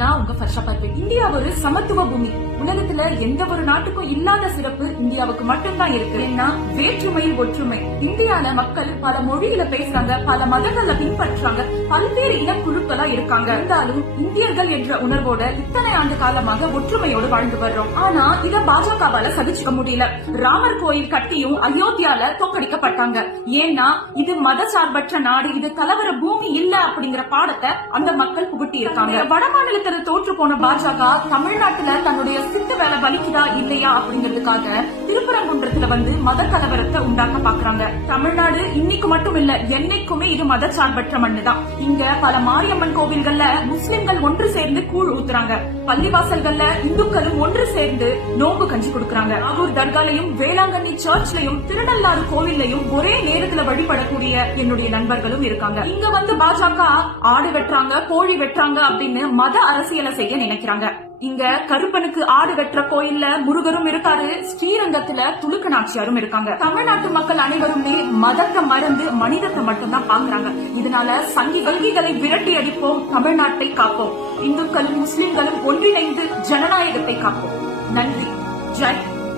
நான் உங்க ஃபர்ஷா பார்வை. இந்தியா ஒரு சமத்துவ பூமி. உலகத்துல எந்த ஒரு நாட்டுக்கும் இல்லாத சிறப்பு இந்தியாவுக்கு மட்டும்தான் இருக்கு. ஏன்னா வேற்றுமையில் ஒற்றுமை. இந்தியால மக்கள் பல மொழிகளை பேசுறாங்க, பல மதங்களை பின்பற்றாங்க, பல்வேறு இனக்குழுக்களா இருக்காங்க. இருந்தாலும் இந்தியர்கள் என்ற உணர்வோட இத்தனை ஆண்டு காலமாக ஒற்றுமையோடு வாழ்ந்து வர்றோம். ஆனா இத பாஜகவால சகிச்சுக்க முடியல. ராமர் கோயில் கட்டியும் அயோத்தியால தோக்கடிக்கப்பட்டாங்க. ஏன்னா இது மதசார்பற்ற நாடு, இது கலவர பூமி இல்ல அப்படிங்கிற பாடத்தை அந்த மக்கள் புகட்டி இருக்காங்க. வடமாநிலத்தில் தோற்று போன பாஜக தமிழ்நாட்டுல தன்னுடைய சித்து வேலை பலிக்குதா இல்லையா அப்படிங்கிறதுக்காக திருப்பரங்குன்றத்துல வந்து மத கலவரத்தை உண்டாக்க பாக்குறாங்க. தமிழ்நாடு இன்னைக்கு மட்டும் இல்ல, என்னைக்குமே இது மதச்சார்பற்ற மண்ணுதான். இங்க பல மாரியம்மன் கோவில்கள்ல முஸ்லிம்கள் ஒன்று சேர்ந்து கூழ் ஊத்துறாங்க. பள்ளிவாசல்கள்ல இந்துக்களும் ஒன்று சேர்ந்து நோம்பு கஞ்சி கொடுக்கறாங்க. நாகூர் தர்காலையும் வேளாங்கண்ணி சர்ச்லயும் திருநள்ளாறு கோவில்லையும் ஒரே நேரத்துல வழிபடக்கூடிய என்னுடைய நண்பர்களும் இருக்காங்க. இங்க வந்து பாஜக ஆடு வெட்டுறாங்க, கோழி வெட்டுறாங்க அப்படின்னு மத அரசியலை செய்ய நினைக்கிறாங்க. இங்க கருப்பனுக்கு ஆடு வெட்டுற கோயில்ல முருகரும் இருக்காரு, ஸ்ரீரங்கத்துல துலுக்க நாச்சியாரும் இருக்காங்க. தமிழ்நாட்டு மக்கள் அனைவருமே மதத்தை மறந்து மனிதத்தை மட்டும்தான் பாக்குறாங்க. இதனால சங்கிகளை விரட்டி அடிப்போம், தமிழ்நாட்டை காப்போம். இந்துக்களும் முஸ்லிம்களும் ஒன்றிணைந்து ஜனநாயகத்தை காப்போம். நன்றி. ஜெய்.